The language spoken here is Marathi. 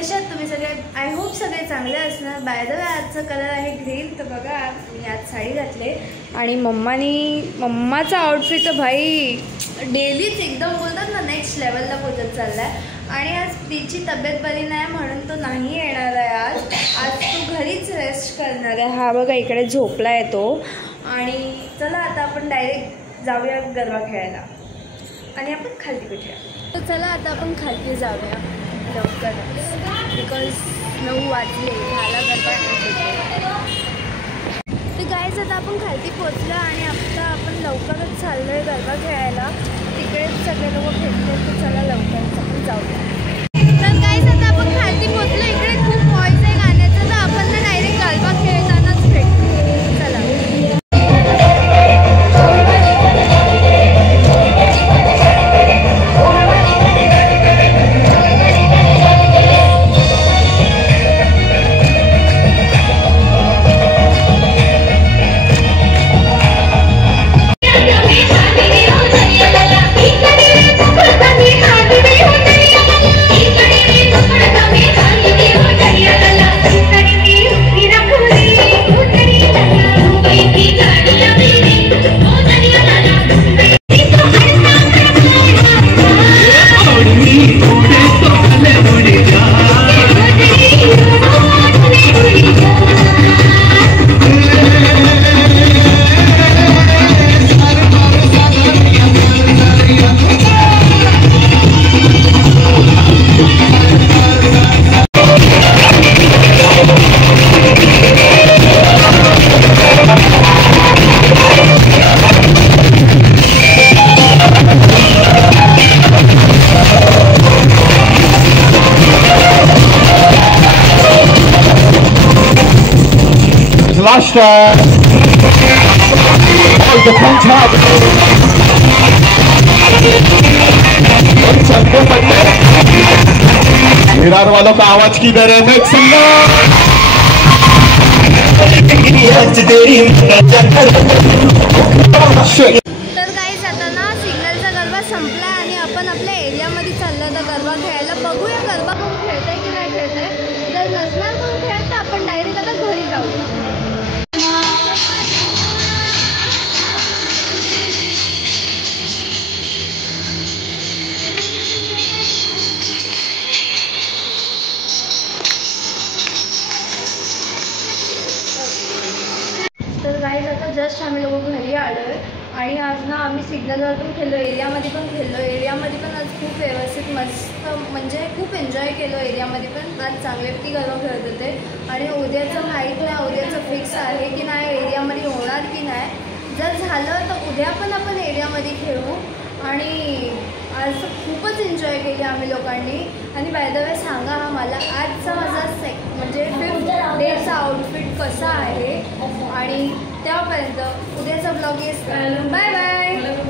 कशा आहात तुम्ही सगळे? आय होप सगळे चांगले असणार. बाय द वे आजचा कलर आहे ग्रीन. तर बघा मी आज साडी घातले आणि मम्माचा आउटफिट तर भाई डेलीच एकदम बोलतात ना नेक्स्ट लेवलला पोचत चालला आहे. आणि आज तिची तब्येत बरी नाही म्हणून तो नाही येणार आहे. आज तो घरीच रेस्ट करणार आहे. हा बघा इकडे झोपला आहे तो. आणि चला आता आपण डायरेक्ट जाऊया गरबा खेळायला आणि आपण खालती भेटूया. तर चला आता आपण खालती जाऊया लवकरच, बिकॉज 9 वाजले, झाला गरबा. तर गाईज आता आपण खालती पोचलो आणि आता आपण लवकरच चाललो आहे गरबा खेळायला. तिकडेच सगळे लोक भेटले तर चला लवकरच आपण जाऊया. तर गाईज आता आपण खालती पोचलो. इकडे खूप व्हॉइस आहे गाण्याचं, तर आपण ना डायरेक्ट गरबा खेळतानाच भेटतो. चला last all the punch up Virar वालों का आवाज किधर है? मैं सुनना तर गाईज आता ना सिग्नलचा गरबा संपला आणि आपण आपल्या एरियामध्ये चाललो तर गरबा खेळायला. बघूया गरबा कोण खेळतंय की नाही खेळतंय. जर नसणार कोण खेळत तर आपण डायरेक्ट आता घरी जाऊ. तर गाईज आता जस्ट आम्ही लोक घरी आलो आहे आणि आज ना आम्ही सिग्नलवर पण खेळलो, एरियामध्ये पण खेळलो. एरियामध्ये पण आज खूप व्यवस्थित मस्त म्हणजे खूप एन्जॉय केलो. एरियामध्ये पण आज चांगल्यापैकी गरबा खेळत होते. आणि उद्याचं माहीत नाही, उद्याचं फिक्स आहे की नाही एरियामध्ये होणार की नाही. जर झालं तर उद्या पण आपण एरियामध्ये खेळू. आणि आज खूपच एन्जॉय केली आम्ही लोकांनी. आणि बाय द वे सांगा हा मला आजचा माझा म्हणजे 5th डेचा आउटफिट कसा आहे. आणि त्यापर्यंत उद्याचा ब्लॉग येस. Bye bye.